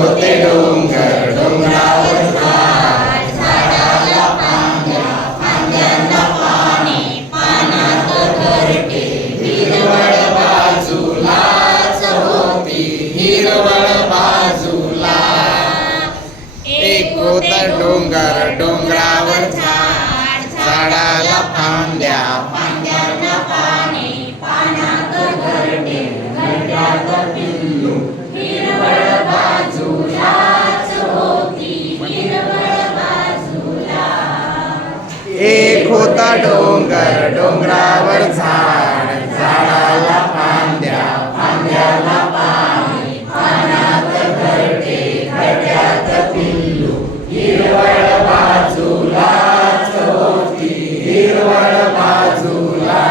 होते डोंगर डोंगरावर झाड झाडाला फांद्या फांद्यांना पाने पानात घरटे हिरवळ बाजूलाच होती हिरवळ बाजूला एक होता डोंगर डोंगरावर झाड झाडाला फांद्या फांद्यांना पाने पानात घरटे घरट्यात पिल्लू हिरवळ बाजूलाच होती हिरवळ बाजूला एक होता डोंगर डोंगरावर झाड झाडाला फांद्या फांद्याला पाने पानात घरटे घरट्यात पिल्लू हिरवळ बाजूलाच होती हिरवळ बाजूला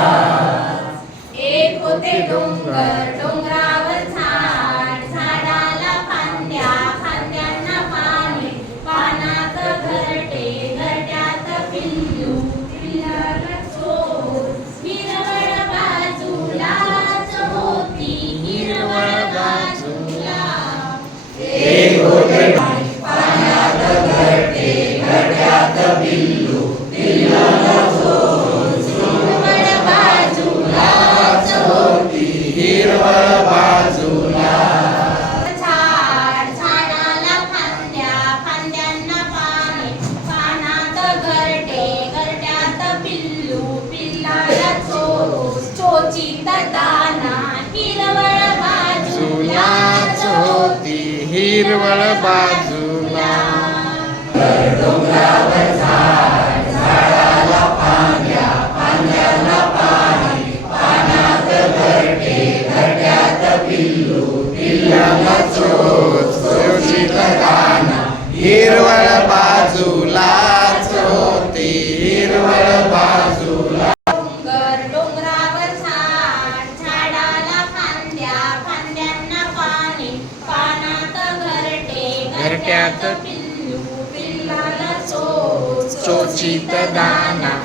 एक होते डोंगर डोंगरावर झाड झाडाला फांद्या फांद्यांना पाने पानात घरटे घरट्यात पिल्लू पिल्लाला चोर हिरवळ बाजूलाच होती हिरवळ बाजूला एक होते पानात घरटे घरट्यात पिल्लू पिल्लाला चोर हिरवळ बाजूलाच होती हिरवळ बाजूला झाड झाडाला फांद्या फांद्यांना पाने पानात घरटे घरट्यात पिल्लू पिल्लाला चोच चोचीत दाना हिरवळ बाजूलाच होती हिरवळ बाजूला डोंगरावर झाड झाडाला फांद्या फांद्याला पाने पानात घरटे घरट्यात पिल्लू पिल्लाला चोच चोचीत दाना हिरवळ बाजूलाच होती हिरवळ बाजूला डोंगर डोंगरावर झाड झाडाला फांद्या फांद्यांना पाने पानात घरटे घरट्यात पिल्लू पिल्लाला चोच चोचीत दाना